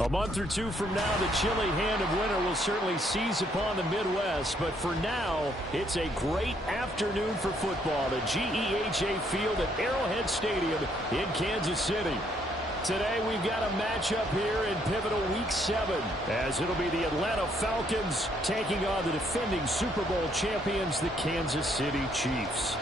A month or two from now, the chilly hand of winter will certainly seize upon the Midwest. But for now, it's a great afternoon for football. The GEHA Field at Arrowhead Stadium in Kansas City. Today, we've got a matchup here in pivotal Week 7, as it'll be the Atlanta Falcons taking on the defending Super Bowl champions, the Kansas City Chiefs.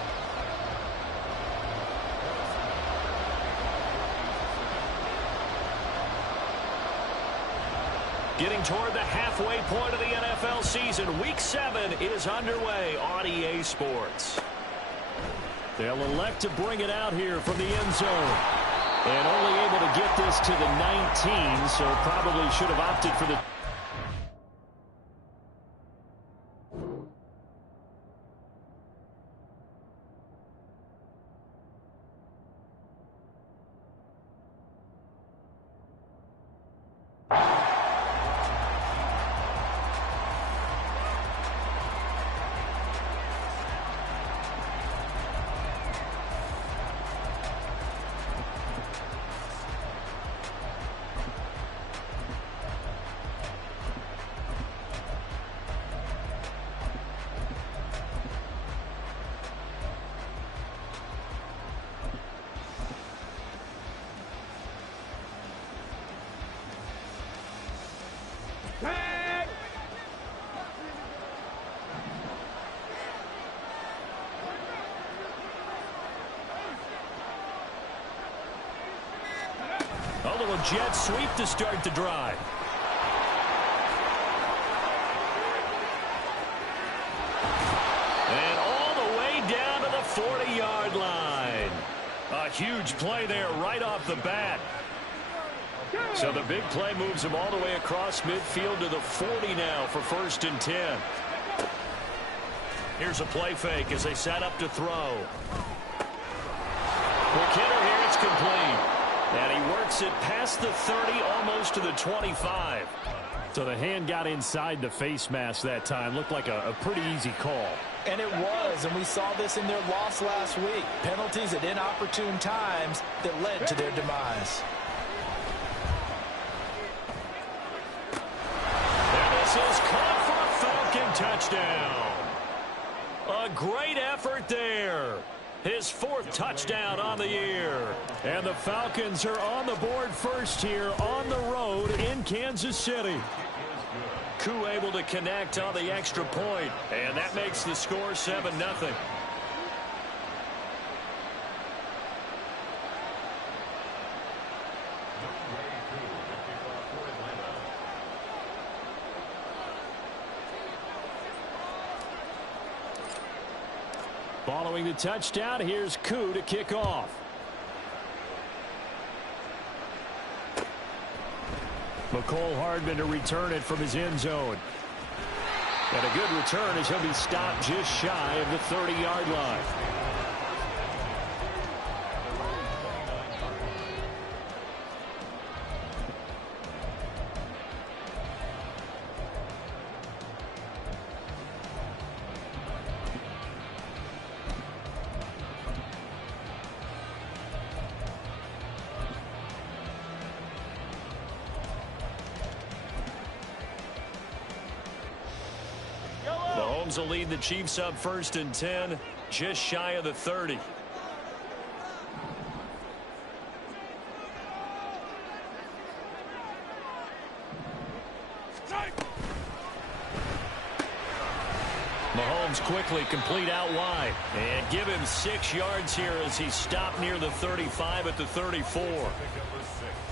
Getting toward the halfway point of the NFL season, Week 7 is underway on EA Sports. They'll elect to bring it out here from the end zone. And only able to get this to the 19, so probably should have opted for the... A little jet sweep to start the drive. And all the way down to the 40-yard line. A huge play there right off the bat. So the big play moves him all the way across midfield to the 40 now for 1st and 10. Here's a play fake as they set up to throw. Quick hitter here, it's complete. And he works it past the 30, almost to the 25. So the hand got inside the face mask that time. Looked like a pretty easy call. And it was, and we saw this in their loss last week. Penalties at inopportune times that led to their demise. And this is caught for a Falcon touchdown. A great effort there. His 4th touchdown on the year. And the Falcons are on the board first here on the road in Kansas City. Koo able to connect on the extra point, and that makes the score 7-0. Following the touchdown, here's Koo to kick off. McCole Hardman to return it from his end zone. And a good return as he'll be stopped just shy of the 30-yard line. Mahomes will lead the Chiefs up 1st and 10, just shy of the 30. Mahomes quickly complete out wide. And give him 6 yards here as he stopped near the 35 at the 34.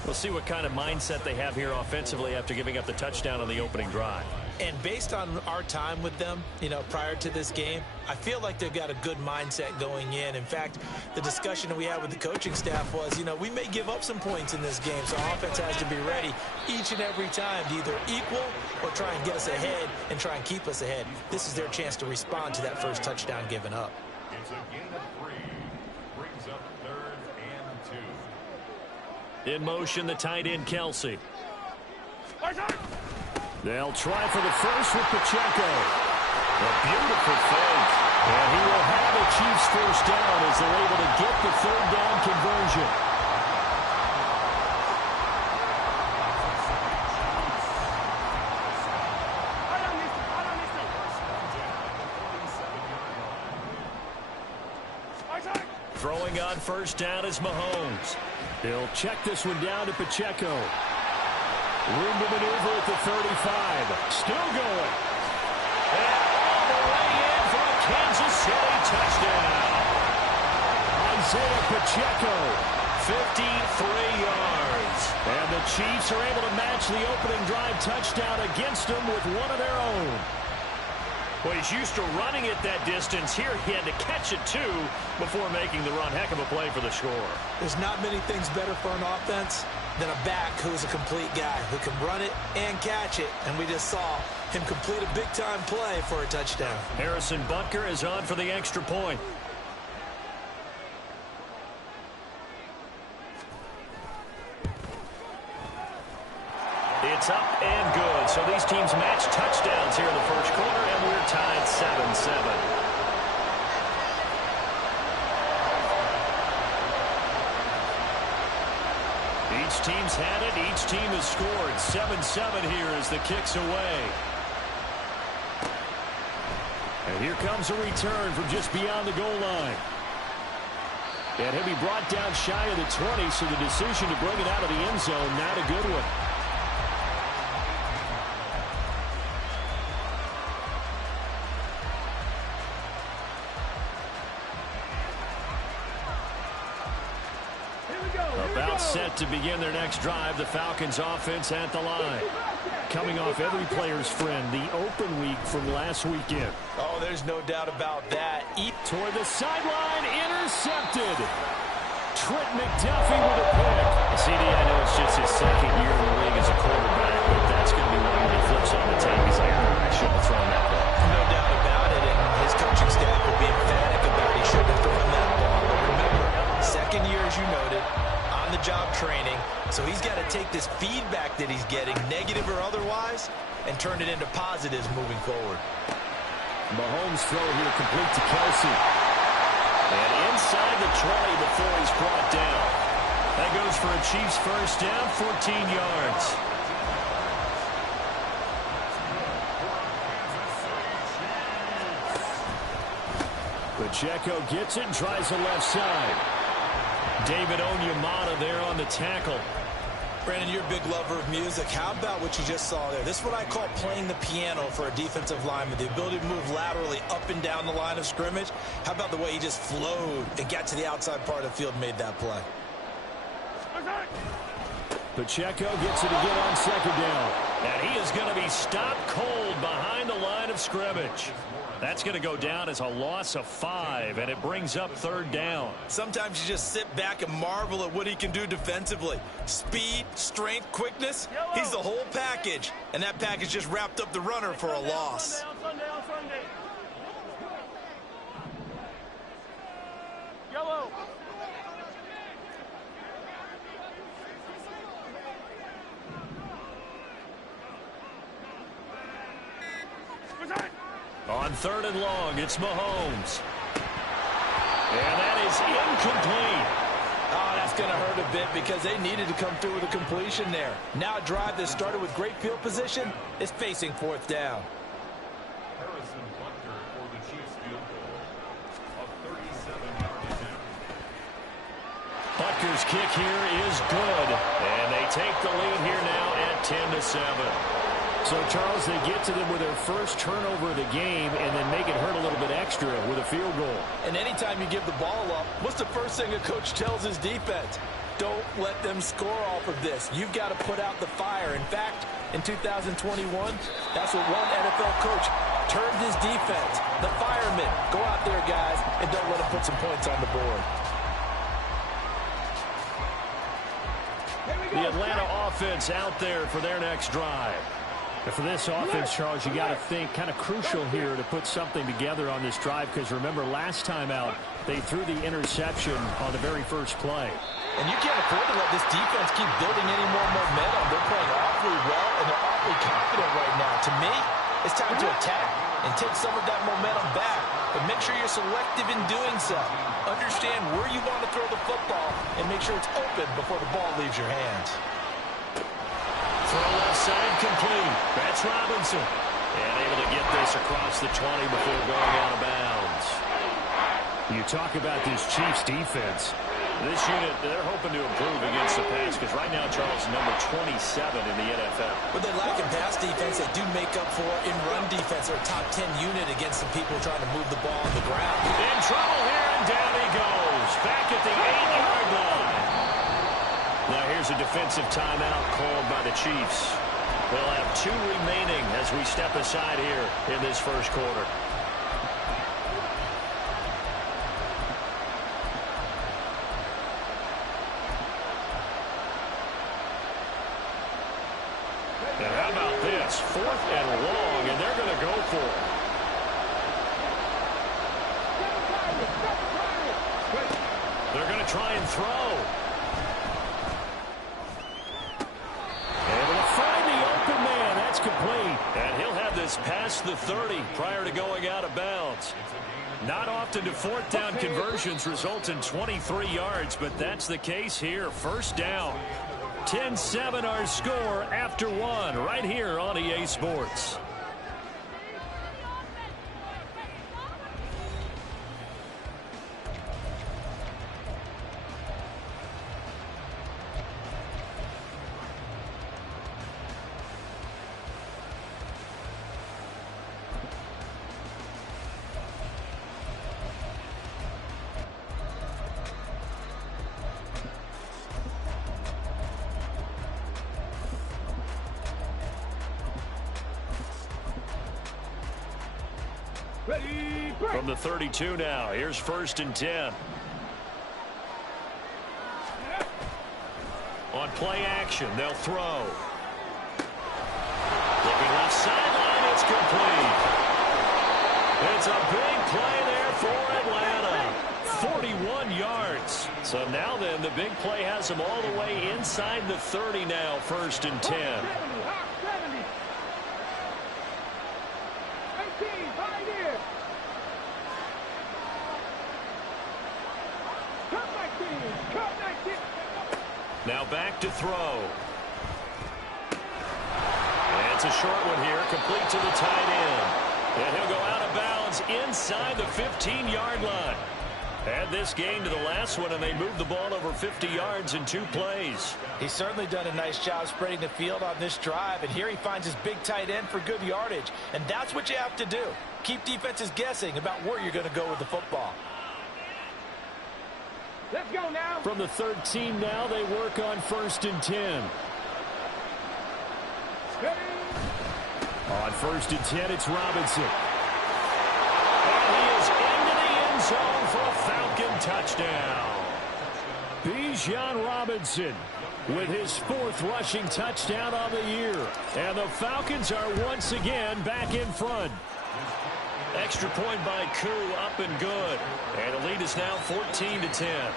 We'll see what kind of mindset they have here offensively after giving up the touchdown on the opening drive. And based on our time with them, prior to this game, I feel like they've got a good mindset going in. In fact, the discussion that we had with the coaching staff was, we may give up some points in this game, so our offense has to be ready each and every time to either equal or try and get us ahead and try and keep us ahead. This is their chance to respond to that first touchdown given up. It's a gain of 3. Brings up 3rd and 2. In motion, the tight end, Kelsey. They'll try for the first with Pacheco. A beautiful fake. And he will have the Chiefs first down as they're able to get the 3rd down conversion. Throwing on first down is Mahomes. He'll check this one down to Pacheco. Room to maneuver at the 35. Still going. And all the way in for a Kansas City touchdown. Isaiah Pacheco, 53 yards. And the Chiefs are able to match the opening drive touchdown against them with one of their own. Well, he's used to running it that distance. Here he had to catch it, too, before making the run. Heck of a play for the score. There's not many things better for an offense than a back who's a complete guy who can run it and catch it. And we just saw him complete a big-time play for a touchdown. Harrison Butker is on for the extra point. It's up and good. So these teams match touchdowns here in the first quarter, and we're tied 7-7. Each team's had it. Each team has scored. 7-7 here as the kick's away. And here comes a return from just beyond the goal line. And he'll be brought down shy of the 20, so the decision to bring it out of the end zone, not a good one. About set to begin their next drive. The Falcons offense at the line. Coming off every player's friend, the open week from last weekend. Oh, there's no doubt about that. Toward the sideline, intercepted. Trent McDuffie with a pick. CD, I know it's just his second year in the league as a quarterback, but that's going to be one when he flips on the tape. He's like, I shouldn't have thrown that ball. No doubt about it, and his coaching staff will be emphatic about he shouldn't have thrown that ball. But remember, second year, as you noted, on-the-job training, so he's got to take this feedback that he's getting, negative or otherwise, and turn it into positives moving forward. Mahomes' throw here complete to Kelsey. And inside the 20 before he's brought down. That goes for a Chiefs first down, 14 yards. Pacheco gets it and tries the left side. David Onyemata there on the tackle. Brandon, you're a big lover of music. How about what you just saw there? This is what I call playing the piano for a defensive lineman. The ability to move laterally up and down the line of scrimmage. How about the way he just flowed and got to the outside part of the field and made that play? Pacheco gets it again on second down. And he is going to be stopped cold behind the line of scrimmage. That's going to go down as a loss of 5, and it brings up third down. Sometimes you just sit back and marvel at what he can do defensively. Speed, strength, quickness, he's the whole package. And that package just wrapped up the runner for a loss. Yellow. On third and long, it's Mahomes. And that is incomplete. Oh, that's going to hurt a bit because they needed to come through with a completion there. Now a drive that started with great field position is facing fourth down. Harrison Butker for the Chiefs field goal of 37-yard attempt. Butker's kick here is good. And they take the lead here now at 10-7. So, Charles, they get to them with their first turnover of the game and then make it hurt a little bit extra with a field goal. And anytime you give the ball up, what's the first thing a coach tells his defense? Don't let them score off of this. You've got to put out the fire. In fact, in 2021, that's what one NFL coach turned his defense. The firemen. Go out there, guys, and don't let them put some points on the board. The Atlanta offense out there for their next drive. And for this offense, Charles, you got to think kind of crucial here to put something together on this drive because remember last time out they threw the interception on the very first play. And you can't afford to let this defense keep building any more momentum. They're playing awfully well and they're awfully confident right now. To me, it's time to attack and take some of that momentum back. But make sure you're selective in doing so. Understand where you want to throw the football and make sure it's open before the ball leaves your hands. Throw left side complete. That's Robinson. And able to get this across the 20 before going out of bounds. You talk about this Chiefs defense. This unit, they're hoping to improve against the pass because right now, Charles, is number 27 in the NFL. What they lack in pass defense, they do make up for in run defense. They're a top 10 unit against some people trying to move the ball on the ground. In trouble here, and down he goes. Back at the 8-yard line. Now here's a defensive timeout called by the Chiefs. They'll have 2 remaining as we step aside here in this first quarter. And how about this? 4th and long, and they're going to go for it. They're going to try and throw. Able to find the open man. That's complete. And he'll have this past the 30 prior to going out of bounds. Not often do 4th down conversions result in 23 yards, but that's the case here. First down. 10-7 our score after 1 right here on EA Sports. From the 32 now, here's 1st and 10. On play action, they'll throw. Looking left sideline, it's complete. It's a big play there for Atlanta. 41 yards. So now then, the big play has them all the way inside the 30 now, 1st and 10. Now back to throw. And it's a short one here, complete to the tight end. And he'll go out of bounds inside the 15-yard line. Add this game to the last one, and they moved the ball over 50 yards in 2 plays. He's certainly done a nice job spreading the field on this drive, and here he finds his big tight end for good yardage. And that's what you have to do. Keep defenses guessing about where you're going to go with the football. Let's go now. From the 13 now, they work on 1st and 10. On 1st and 10, it's Robinson. And he is into the end zone for a Falcon touchdown. Bijan Robinson with his 4th rushing touchdown on the year. And the Falcons are once again back in front. Extra point by Koo, up and good. And the lead is now 14-10.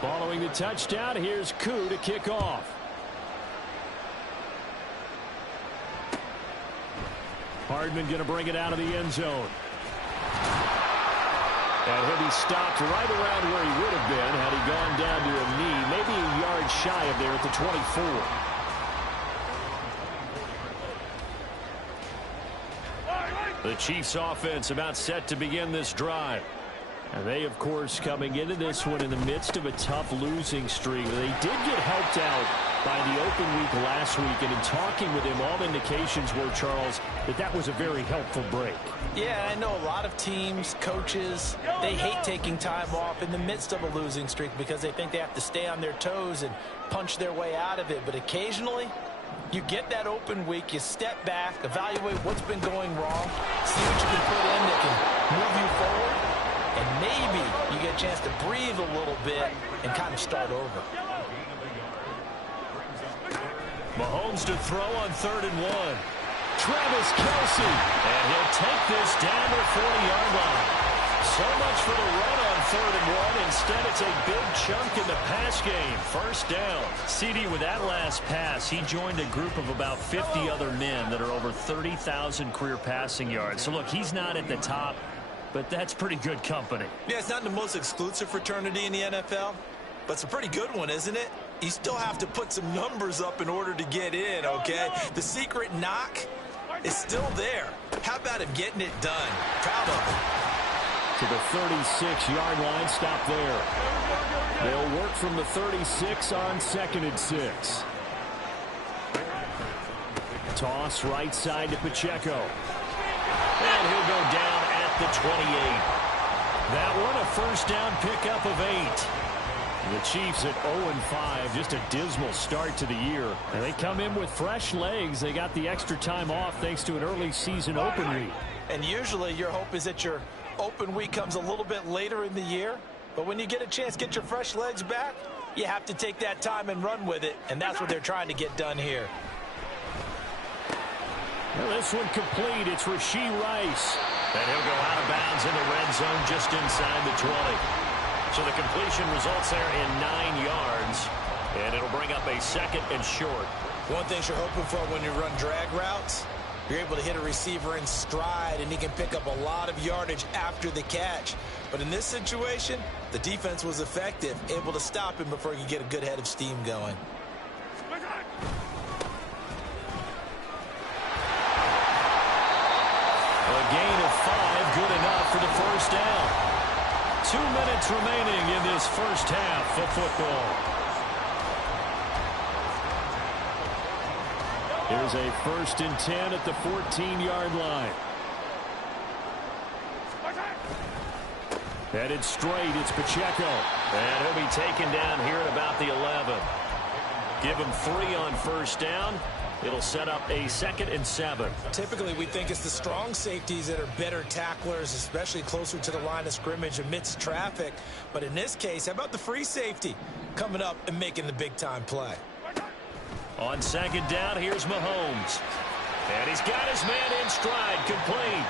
Following the touchdown, here's Koo to kick off. Hardman going to bring it out of the end zone. And he'll be stopped right around where he would have been had he gone down to a knee, maybe a yard shy of there at the 24. The Chiefs offense about set to begin this drive. And they, of course, coming into this one in the midst of a tough losing streak. They did get helped out by the open week last week. And in talking with him, all indications were, Charles, that was a very helpful break. Yeah, I know a lot of teams, coaches, they hate taking time off in the midst of a losing streak because they think they have to stay on their toes and punch their way out of it. But occasionally, you get that open week, you step back, evaluate what's been going wrong, see what you can put in that can move you forward, and maybe you get a chance to breathe a little bit and kind of start over. Mahomes to throw on 3rd and 1. Travis Kelce, and he'll take this down to the 40-yard line. So much for the run on 3rd and 1. Instead, it's a big chunk in the pass game. First down. CD, with that last pass, he joined a group of about 50 other men that are over 30,000 career passing yards. So, look, he's not at the top, but that's pretty good company. Yeah, it's not the most exclusive fraternity in the NFL, but it's a pretty good one, isn't it? You still have to put some numbers up in order to get in, okay? The secret knock, is still there. How about him getting it done? Proud of him. To the 36-yard line, stop there. They'll work from the 36 on 2nd and 6. Toss right side to Pacheco. And he'll go down at the 28. That one a first down pickup of 8. The Chiefs at 0-5, just a dismal start to the year. And they come in with fresh legs. They got the extra time off thanks to an early season open week. And usually your hope is that your open week comes a little bit later in the year. But when you get a chance to get your fresh legs back, you have to take that time and run with it. And that's what they're trying to get done here. Well, this one complete. It's Rashee Rice. And he'll go out of bounds in the red zone just inside the 20. So the completion results there in 9 yards. And it'll bring up a 2nd and short. One thing you're hoping for when you run drag routes, you're able to hit a receiver in stride, and he can pick up a lot of yardage after the catch. But in this situation, the defense was effective, able to stop him before he could get a good head of steam going. A gain of 5, good enough for the first down. 2 minutes remaining in this first half of football. Here's a 1st and 10 at the 14-yard line. Headed straight, it's Pacheco. And he'll be taken down here at about the 11. Give him 3 on first down. It'll set up a 2nd and 7. Typically, we think it's the strong safeties that are better tacklers, especially closer to the line of scrimmage amidst traffic. But in this case, how about the free safety coming up and making the big-time play? On 2nd down, here's Mahomes. And he's got his man in stride, complete.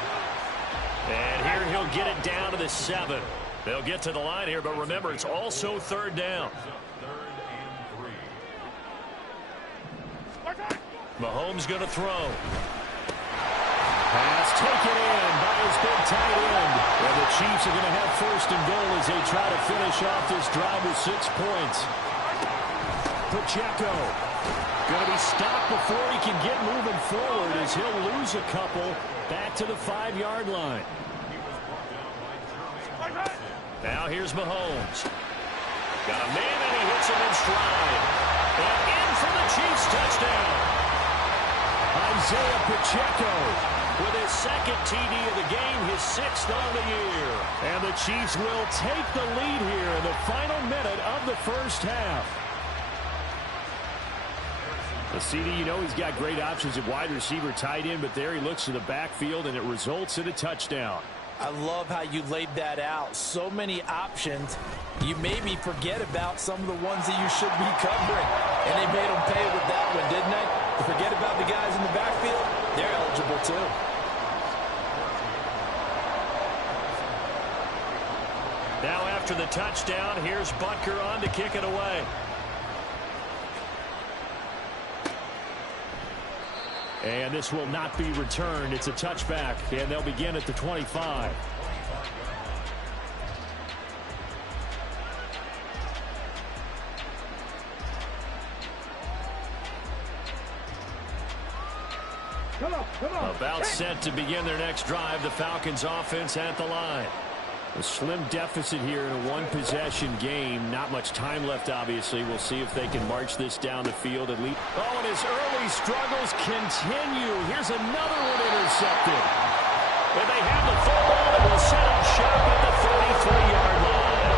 And here he'll get it down to the 7. They'll get to the line here, but remember, it's also 3rd down. Mahomes going to throw. Pass taken in by his big tight end. And the Chiefs are going to have 1st and goal as they try to finish off this drive with 6 points. Pacheco going to be stopped before he can get moving forward as he'll lose a couple back to the 5-yard line. Now here's Mahomes. Got a man and he hits him in stride. And in for the Chiefs touchdown. Isaiah Pacheco with his 2nd TD of the game, his 6th on the year. And the Chiefs will take the lead here in the final minute of the first half. The CD, you know he's got great options at wide receiver, tight end, but there he looks to the backfield, and it results in a touchdown. I love how you laid that out. So many options. You maybe forget about some of the ones that you should be covering. And they made them pay with that one, didn't they? Forget about the guys in the backfield. They're eligible too. Now after the touchdown, here's Butker on to kick it away. And this will not be returned. It's a touchback, and they'll begin at the 25. About set to begin their next drive. The Falcons offense at the line. A slim deficit here in a one-possession game. Not much time left, obviously. We'll see if they can march this down the field at least. Oh, and his early struggles continue. Here's another one intercepted. And they have the football and will set up shop at the 33-yard line.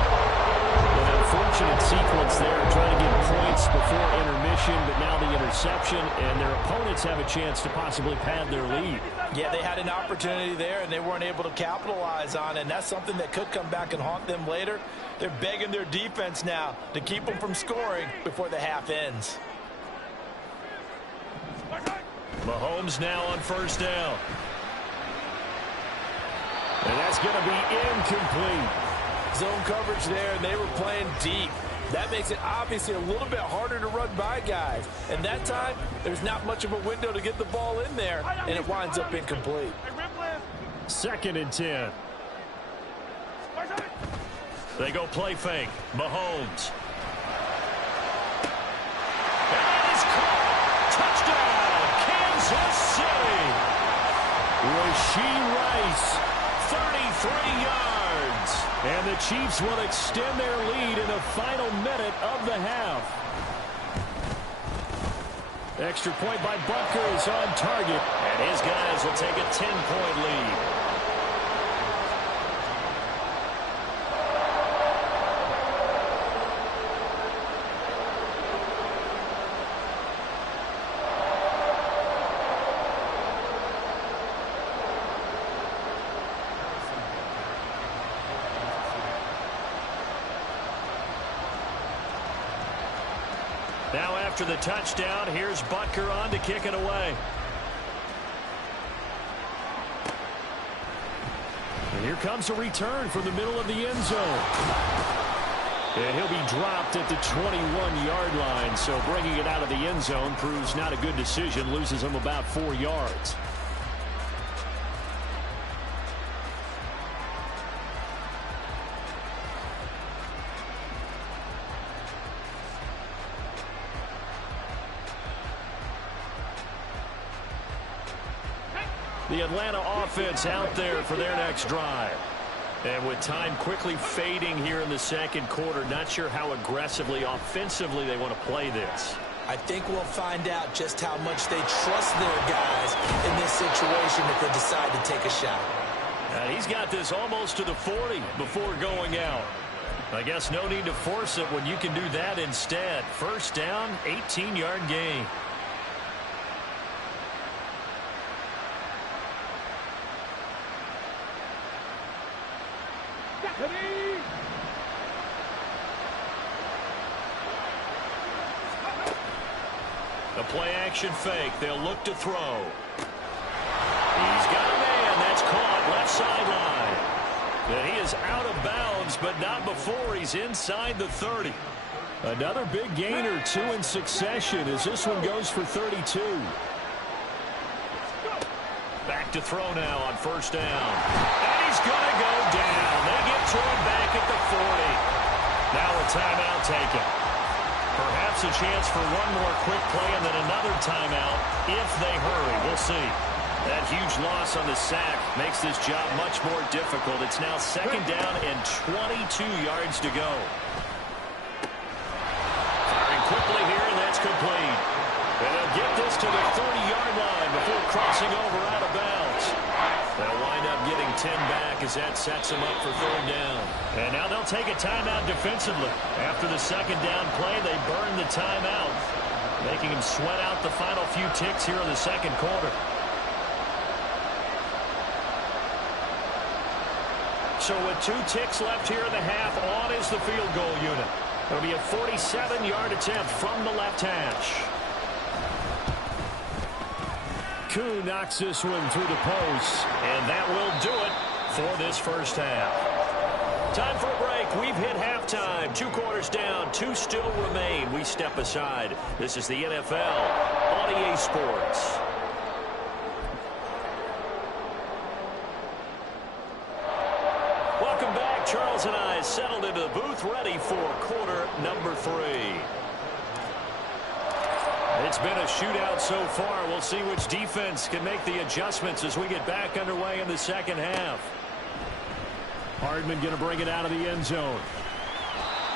An unfortunate sequence there, trying to get points before intermission, but now the interception, and their opponents have a chance to possibly pad their lead. Yeah, they had an opportunity there, and they weren't able to capitalize on it, and that's something that could come back and haunt them later. They're begging their defense now to keep them from scoring before the half ends. Mahomes now on first down. And that's going to be incomplete. Zone coverage there, and they were playing deep. That makes it obviously a little bit harder to run by guys. And that time, there's not much of a window to get the ball in there, and it winds up incomplete. 2nd and 10. They go play fake. Mahomes. And that is caught. Touchdown, Kansas City. Rasheed Rice, 33 yards. And the Chiefs will extend their lead in the final minute of the half. Extra point by Butker is on target. And his guys will take a 10-point lead. Now after the touchdown, here's Butker on to kick it away. And here comes a return from the middle of the end zone. And he'll be dropped at the 21-yard line, so bringing it out of the end zone proves not a good decision, loses him about 4 yards. The Atlanta offense out there for their next drive. And with time quickly fading here in the second quarter, not sure how aggressively, offensively they want to play this. I think we'll find out just how much they trust their guys in this situation if they decide to take a shot. He's got this almost to the 40 before going out. I guess no need to force it when you can do that instead. First down, 18-yard gain. A play-action fake. They'll look to throw. He's got a man. That's caught left sideline. And he is out of bounds, but not before he's inside the 30. Another big gain or two in succession as this one goes for 32. Back to throw now on first down. And he's going to go down. They get to him back at the 40. Now a timeout taken. Perhaps a chance for one more quick play and then another timeout if they hurry. We'll see. That huge loss on the sack makes this job much more difficult. It's now second down and 22 yards to go. Firing quickly here, and that's complete. And they'll get this to the 30-yard line before crossing over out of bounds. They'll wind up getting 10 back as that sets them up for third down. And now they'll take a timeout defensively. After the second down play, they burn the timeout, making them sweat out the final few ticks here in the second quarter. So with 2 ticks left here in the half, on is the field goal unit. It'll be a 47-yard attempt from the left hash. Koo knocks this one through the post, and that will do it for this first half. Time for a break. We've hit halftime. 2 quarters down, 2 still remain. We step aside. This is the NFL on EA Sports. Welcome back. Charles and I settled into the booth, ready for quarter number 3. It's been a shootout so far. We'll see which defense can make the adjustments as we get back underway in the second half. Hardman going to bring it out of the end zone.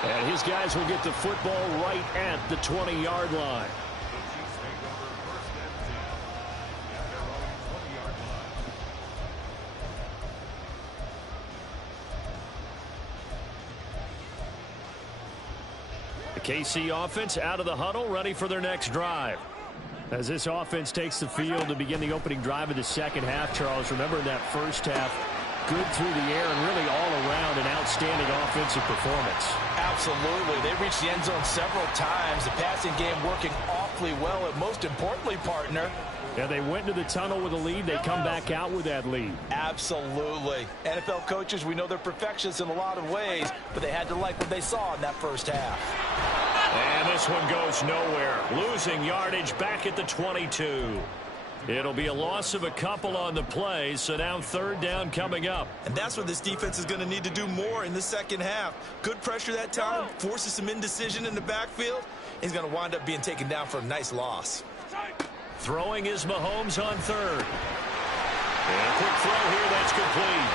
And his guys will get the football right at the 20-yard line. The KC offense out of the huddle, ready for their next drive. As this offense takes the field to begin the opening drive of the second half, Charles, remember in that first half, good through the air and really all around an outstanding offensive performance. Absolutely. They reached the end zone several times. The passing game working awfully well, and most importantly, partner, yeah, they went into the tunnel with a lead. They come back out with that lead. Absolutely. NFL coaches, we know they're perfectionists in a lot of ways, but they had to like what they saw in that first half. And this one goes nowhere. Losing yardage back at the 22. It'll be a loss of a couple on the play, so now third down coming up. And that's what this defense is going to need to do more in the second half. Good pressure that time, forces some indecision in the backfield. He's going to wind up being taken down for a nice loss. Throwing is Mahomes on third. And a quick throw here, that's complete.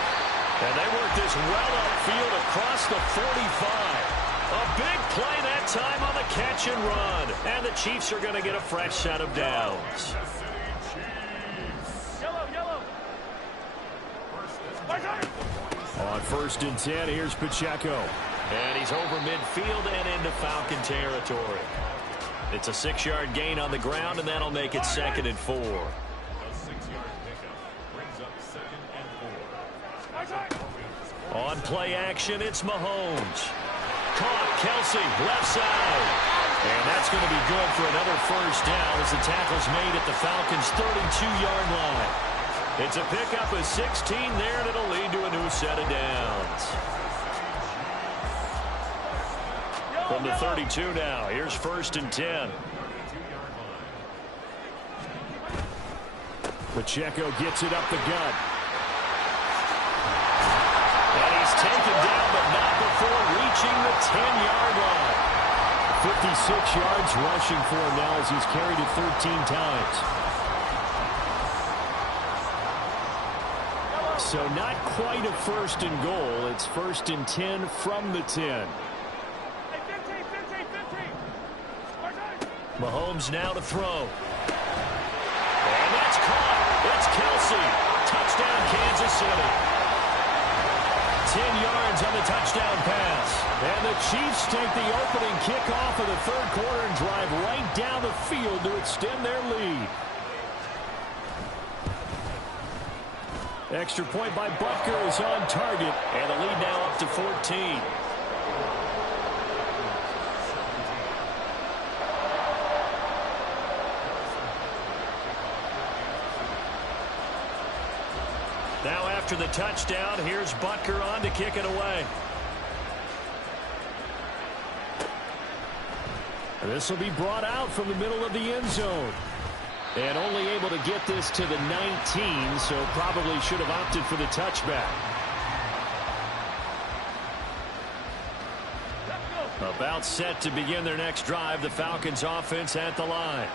And they work this well upfield across the 45. A big play that time on the catch and run. And the Chiefs are going to get a fresh set of downs. On 1st and 10, here's Pacheco. And he's over midfield and into Falcon territory. It's a 6-yard gain on the ground, and that'll make it 2nd and 4. A 6-yard pickup brings up 2nd and 4. On play action, it's Mahomes. Caught, Kelsey, left side. And that's going to be good for another first down as the tackle's made at the Falcons' 32-yard line. It's a pickup of 16 there, and it'll lead to a new set of downs. From the 32 now, here's 1st and 10. Pacheco gets it up the gut. And he's taken down, but not before reaching the 10-yard line. 56 yards rushing for him now as he's carried it 13 times. So not quite a 1st and goal. It's 1st and 10 from the 10. Mahomes now to throw. And that's caught. It's Kelsey. Touchdown, Kansas City. 10 yards on the touchdown pass. And the Chiefs take the opening kickoff of the 3rd quarter and drive right down the field to extend their lead. Extra point by Butker is on target. And the lead now up to 14. Now after the touchdown, here's Butker on to kick it away. This will be brought out from the middle of the end zone. And only able to get this to the 19, so probably should have opted for the touchback. About set to begin their next drive, the Falcons offense at the line.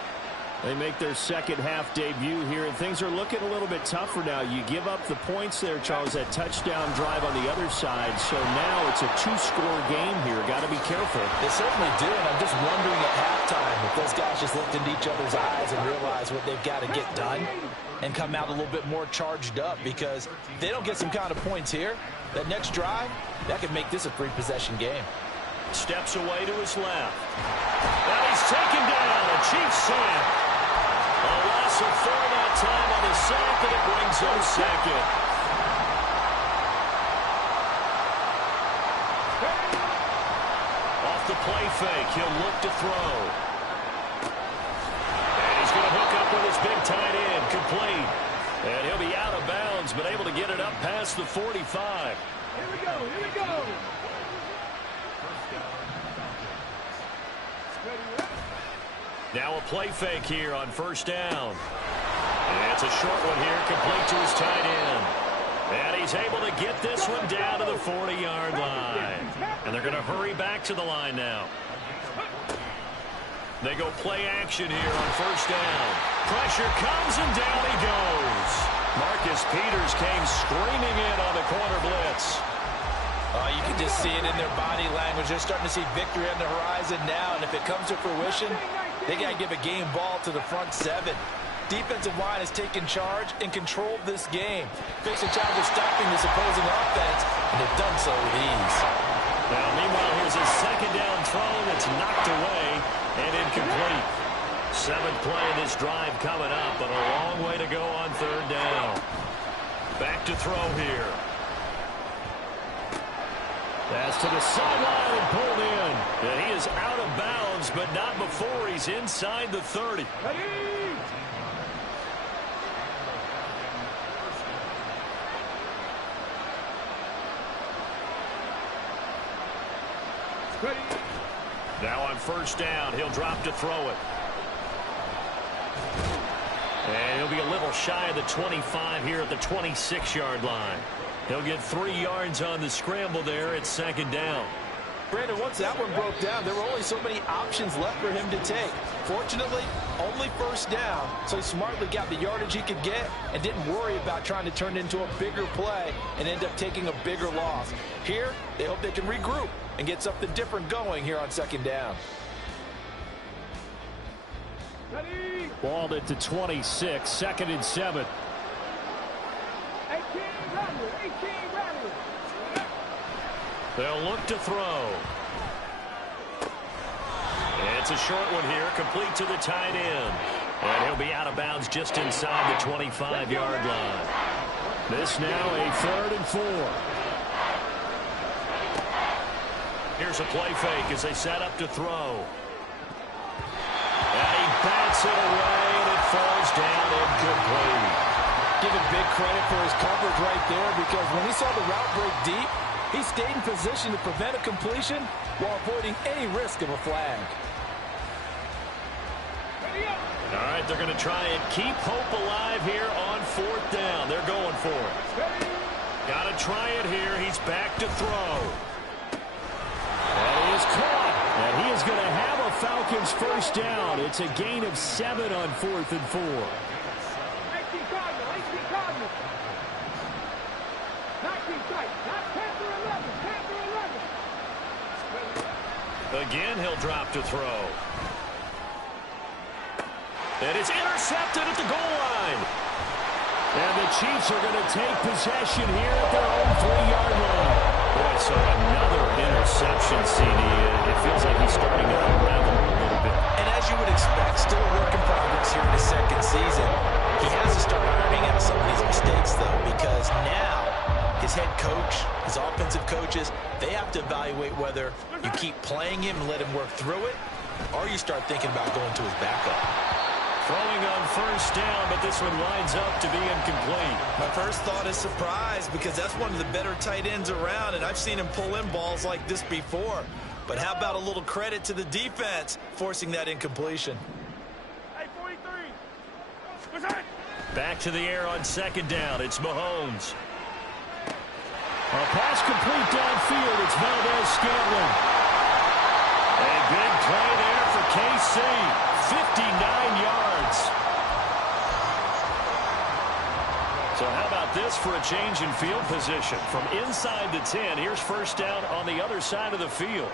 They make their 2nd half debut here, and things are looking a little bit tougher now. You give up the points there, Charles, that touchdown drive on the other side. So now it's a 2-score game here. Got to be careful. They certainly do, and I'm just wondering at halftime if those guys just looked into each other's eyes and realize what they've got to get done and come out a little bit more charged up, because if they don't get some kind of points here, that next drive, that could make this a 3-possession game. Steps away to his left. And he's taken down. A Chiefs sack. A loss of 4 that time on the sack, and it brings home 2nd. Off the play fake, he'll look to throw. And he's going to hook up with his big tight end, complete. And he'll be out of bounds, but able to get it up past the 45. Here we go, here we go. Now a play fake here on 1st down. And it's a short one here, complete to his tight end. And he's able to get this one down to the 40-yard line. And they're going to hurry back to the line now. They go play action here on 1st down. Pressure comes, and down he goes. Marcus Peters came screaming in on the corner blitz. You can just see it in their body language. They're starting to see victory on the horizon now, and if it comes to fruition, they got to give a game ball to the front 7. Defensive line has taken charge and controlled this game. Facing challenge of stopping this opposing offense, and they've done so with ease. Now, meanwhile, here's a 2nd down throw that's knocked away and incomplete. 7th play of this drive coming up, but a long way to go on 3rd down. Back to throw here. Pass to the sideline and pulled in. And he is out of bounds, but not before he's inside the 30. Ready? Ready? Now on 1st down, he'll drop to throw it. And he'll be a little shy of the 25 here at the 26-yard line. He'll get 3 yards on the scramble there at 2nd down. Brandon, once that one broke down, there were only so many options left for him to take. Fortunately, only first down, so he smartly got the yardage he could get and didn't worry about trying to turn it into a bigger play and end up taking a bigger loss. Here, they hope they can regroup and get something different going here on second down. Balled it to 26, 2nd and 7. 18 running. They'll look to throw. It's a short one here, complete to the tight end. And he'll be out of bounds just inside the 25-yard line. This now a 3rd and 4. Here's a play fake as they set up to throw. And he bats it away, and it falls down incomplete. Giving big credit for his coverage right there, because when he saw the route break deep, he stayed in position to prevent a completion while avoiding any risk of a flag. All right, they're going to try and keep hope alive here on 4th down. They're going for it. Got to try it here. He's back to throw. And he is caught. And he is going to have a Falcons first down. It's a gain of 7 on 4th and 4. 18 Cardinal. 19 strike. Not Panther 11. Again, he'll drop to throw. And it's intercepted at the goal line. And the Chiefs are going to take possession here at their own 3-yard line. Boy, so another interception, CD. It feels like he's starting to unravel a little bit. And as you would expect, still a work in progress here in his 2nd season. He has to start ironing out some of these mistakes, though, because now his head coach, his offensive coaches, they have to evaluate whether you keep playing him and let him work through it, or you start thinking about going to his backup. Throwing on first down, but this one lines up to be incomplete. My first thought is surprise, because that's one of the better tight ends around, and I've seen him pull in balls like this before. But how about a little credit to the defense forcing that incompletion? Hey, 43. Back to the air on 2nd down. It's Mahomes. A pass complete downfield. It's Valdez-Scantling. A big play there for KC. 59 yards. So how about this for a change in field position? From inside the 10, here's first down on the other side of the field.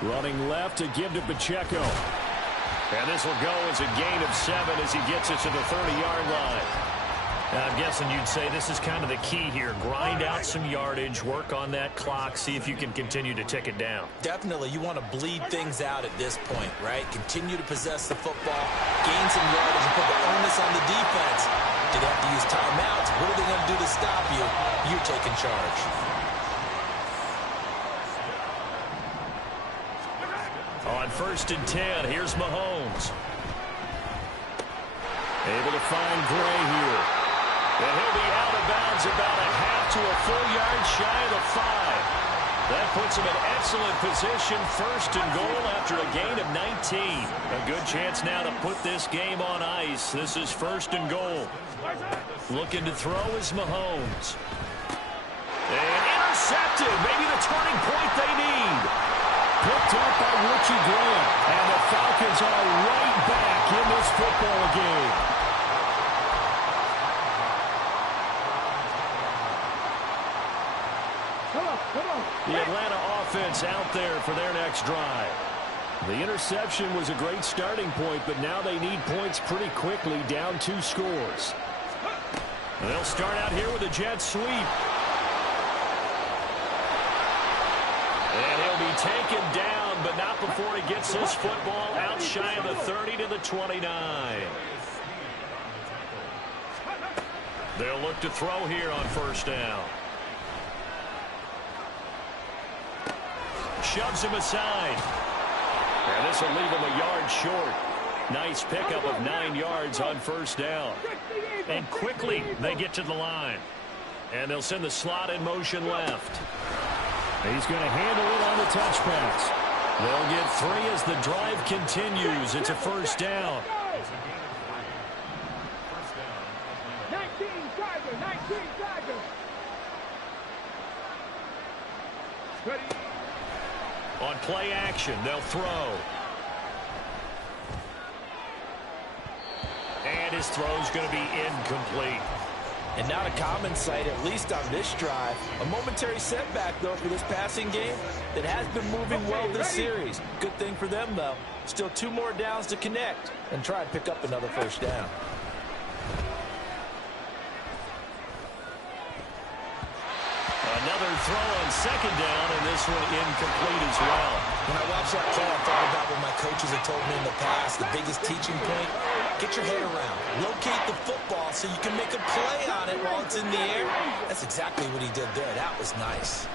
Running left to give to Pacheco. And this will go as a gain of 7 as he gets it to the 30-yard line. Now, I'm guessing you'd say this is kind of the key here. Grind out some yardage, work on that clock, see if you can continue to tick it down. Definitely. You want to bleed things out at this point, right? Continue to possess the football, gain some yardage, and put the onus on the defense. Do they have to use timeouts? What are they going to do to stop you? You're taking charge. On 1st and 10, here's Mahomes. Able to find Gray here. And he'll be out of bounds about a half to a full yard shy of the 5. That puts him in excellent position, 1st and goal after a gain of 19. A good chance now to put this game on ice. This is 1st and goal. Looking to throw is Mahomes. And intercepted. Maybe the turning point they need. Picked up by Richie Graham. And the Falcons are right back in this football game. The Atlanta offense out there for their next drive. The interception was a great starting point, but now they need points pretty quickly, down 2 scores. And they'll start out here with a jet sweep. And he'll be taken down, but not before he gets this football out shy of the 30 to the 29. They'll look to throw here on first down. Shoves him aside. And this will leave him a yard short. Nice pickup of 9 yards on first down. And quickly they get to the line. And they'll send the slot in motion left. He's going to handle it on the touch pass. They'll get 3 as the drive continues. It's a first down. 19 Tiger. On play action, they'll throw. And his throw's going to be incomplete. And not a common sight, at least on this drive. A momentary setback, though, for this passing game that has been moving well this series. Good thing for them, though. Still 2 more downs to connect and try and pick up another first down. Another throw on second down, and this one incomplete as well. When I watched that play, I thought about what my coaches have told me in the past. The biggest teaching point, get your head around. Locate the football so you can make a play on it while it's in the air. That's exactly what he did there. That was nice.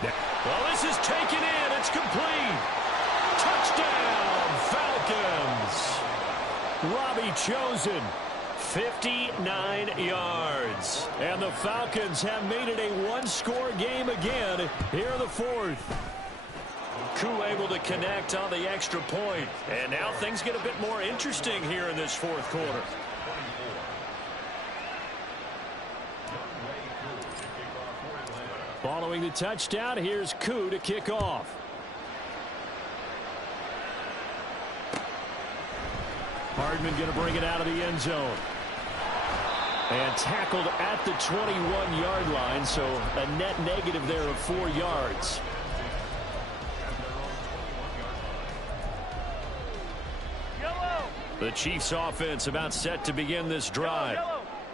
Well, this is taken in. It's complete. Touchdown, Falcons. Robbie Chosen. 59 yards. And the Falcons have made it a one-score game again here in the fourth. Koo able to connect on the extra point. And now things get a bit more interesting here in this fourth quarter. Following the touchdown, here's Koo to kick off. Hardman going to bring it out of the end zone. And tackled at the 21-yard line, so a net negative there of 4 yards. The Chiefs offense about set to begin this drive.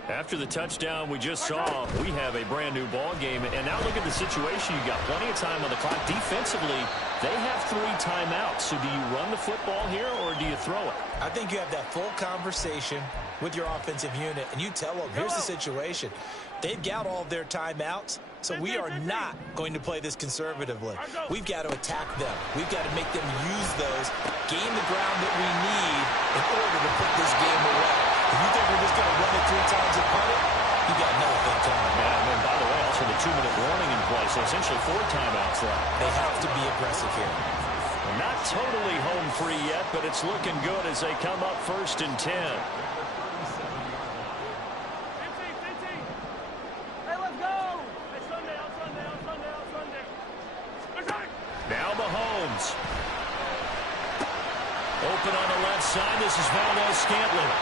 After the touchdown we just saw, we have a brand new ball game. And now look at the situation. You got plenty of time on the clock. Defensively, they have 3 timeouts. So do you run the football here or do you throw it? I think you have that full conversation with your offensive unit, and you tell them, here's the situation. They've got all of their timeouts, so we are not going to play this conservatively. We've got to attack them. We've got to make them use those, gain the ground that we need in order to put this game away. If you think we're just going to run it 3 times and punt it, you got another thing coming. Yeah, and then, by the way, also the 2-minute warning in play, so essentially 4 timeouts left. They have to be aggressive here. Not totally home free yet, but it's looking good as they come up 1st and 10. Now Mahomes. Open on the left side. This is Valdez-Scantling.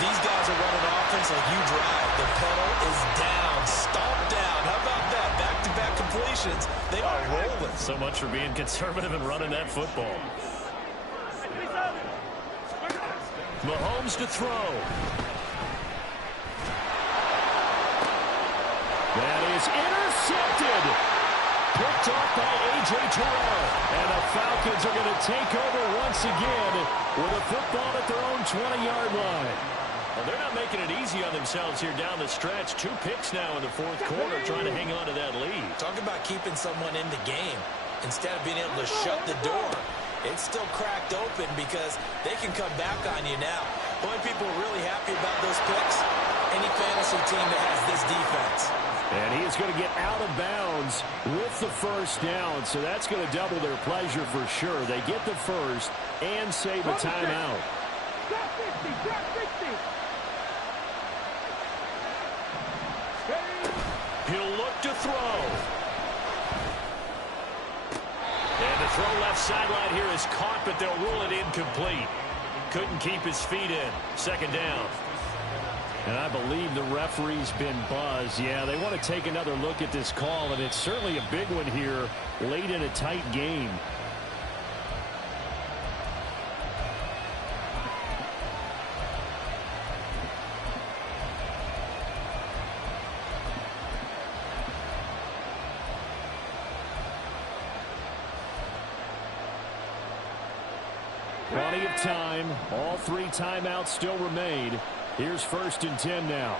These guys are running offense like you drive. The pedal is down, stomped down. How about that? Back-to-back completions. They are rolling. So much for being conservative and running that football. Mahomes to throw. That is intercepted. Picked off by A.J. Terrell. And the Falcons are going to take over once again with a football at their own 20-yard line. Well, they're not making it easy on themselves here down the stretch. 2 picks now in the fourth quarter trying to hang on to that lead. Talk about keeping someone in the game instead of being able to shut the door. It's still cracked open because they can come back on you now. Boy, people are really happy about those picks. Any fantasy team that has this defense. And he is going to get out of bounds with the first down, so that's going to double their pleasure for sure. They get the first and save a timeout. He'll look to throw. And the throw left sideline here is caught, but they'll rule it incomplete. Couldn't keep his feet in. 2nd down. And I believe the referee's been buzzed. Yeah, they want to take another look at this call, and it's certainly a big one here late in a tight game. Plenty of time. All 3 timeouts still remain. Here's 1st and 10 now.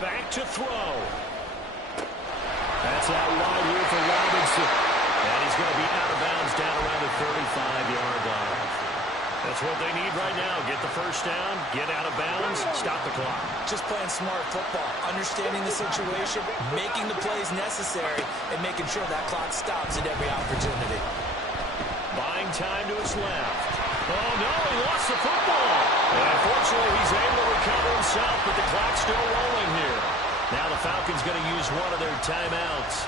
Back to throw. That's out wide here for Robinson. And he's going to be out of bounds down around the 35-yard line. That's what they need right now. Get the first down, get out of bounds, stop the clock. Just playing smart football, understanding the situation, making the plays necessary, and making sure that clock stops at every opportunity. Buying time to his left. Oh, no, he lost the football. Now the Falcons going to use one of their timeouts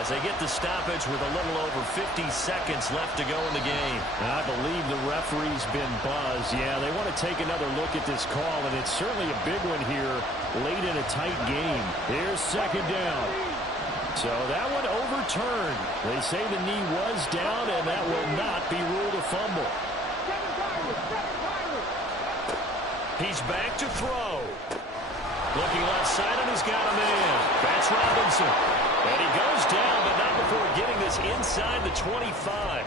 as they get the stoppage with a little over 50 seconds left to go in the game. And I believe the referee's been buzzed. Yeah, they want to take another look at this call, and it's certainly a big one here late in a tight game. Here's second down. So that one overturned. They say the knee was down, and that will not be ruled a fumble. He's back to throw. Looking left side, and he's got a man. That's Robinson. And he goes down, but not before getting this inside the 25.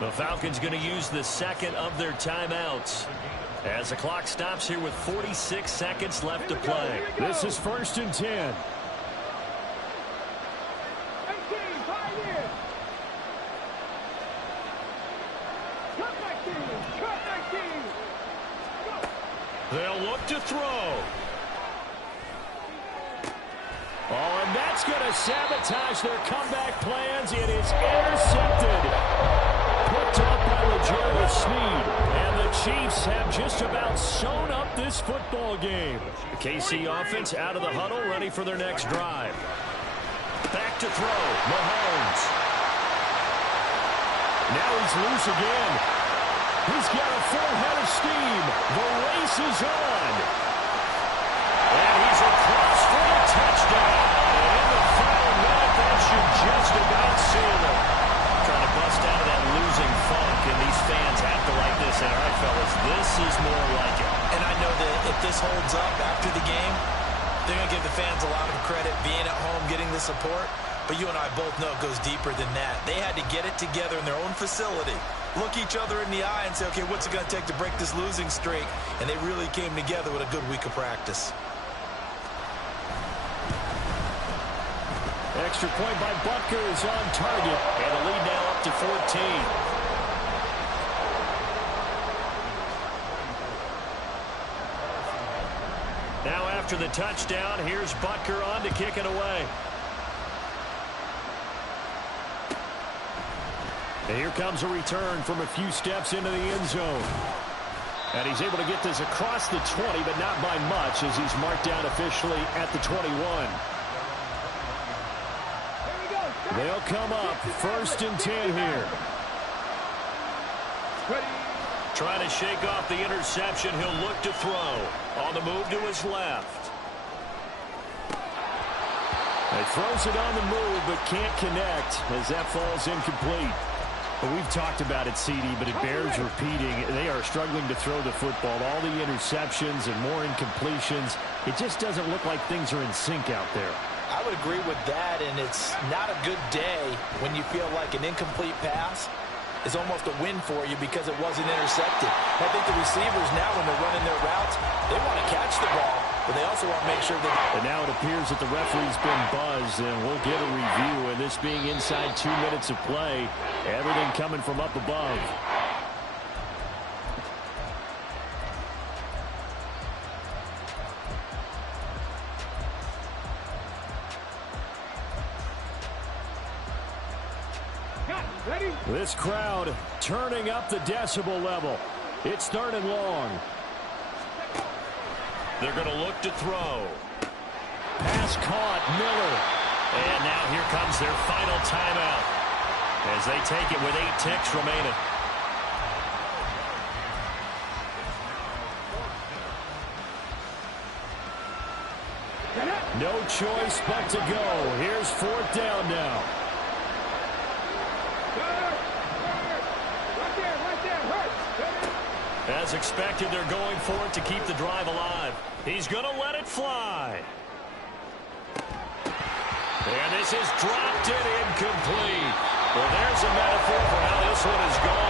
The Falcons going to use the second of their timeouts as the clock stops here with 46 seconds left to play. This is 1st and 10. They'll look to throw. Oh, and that's going to sabotage their comeback plans. It is intercepted. Picked up by L'Jarius Sneed. And the Chiefs have just about sewn up this football game. The KC offense out of the huddle, ready for their next drive. Back to throw. Mahomes. Now he's loose again. He's got a full head of steam. The race is on. And he's across for a touchdown. And in the final minute, that should just about seal it. Trying to bust out of that losing funk, and these fans have to like this. And all right, fellas, this is more like it. And I know that if this holds up after the game, they're going to give the fans a lot of credit being at home, getting the support. But you and I both know it goes deeper than that. They had to get it together in their own facility, look each other in the eye and say, okay, what's it going to take to break this losing streak? And they really came together with a good week of practice. Extra point by Butker is on target. And the lead now up to 14. Now after the touchdown, here's Butker on to kick it away. And here comes a return from a few steps into the end zone. And he's able to get this across the 20, but not by much as he's marked down officially at the 21. They'll come up 1st and 10 here. Trying to shake off the interception. He'll look to throw. On the move to his left. He throws it on the move, but can't connect as that falls incomplete. But we've talked about it, CD, but it bears repeating. They are struggling to throw the football. All the interceptions and more incompletions. It just doesn't look like things are in sync out there. I would agree with that, and it's not a good day when you feel like an incomplete pass is almost a win for you because it wasn't intercepted. I think the receivers now, when they're running their routes, they want to catch the ball, but they also want to make sure that... And now it appears that the referee's been buzzed, and we'll get a review. And this being inside 2 minutes of play, everything coming from up above. This crowd turning up the decibel level. It's 3rd and long. They're going to look to throw. Pass caught, Miller. And now here comes their final timeout as they take it with 8 ticks remaining. No choice but to go. Here's 4th down now. As expected, they're going for it to keep the drive alive. He's going to let it fly. And this is dropped and incomplete. Well, there's a metaphor for how this one has gone.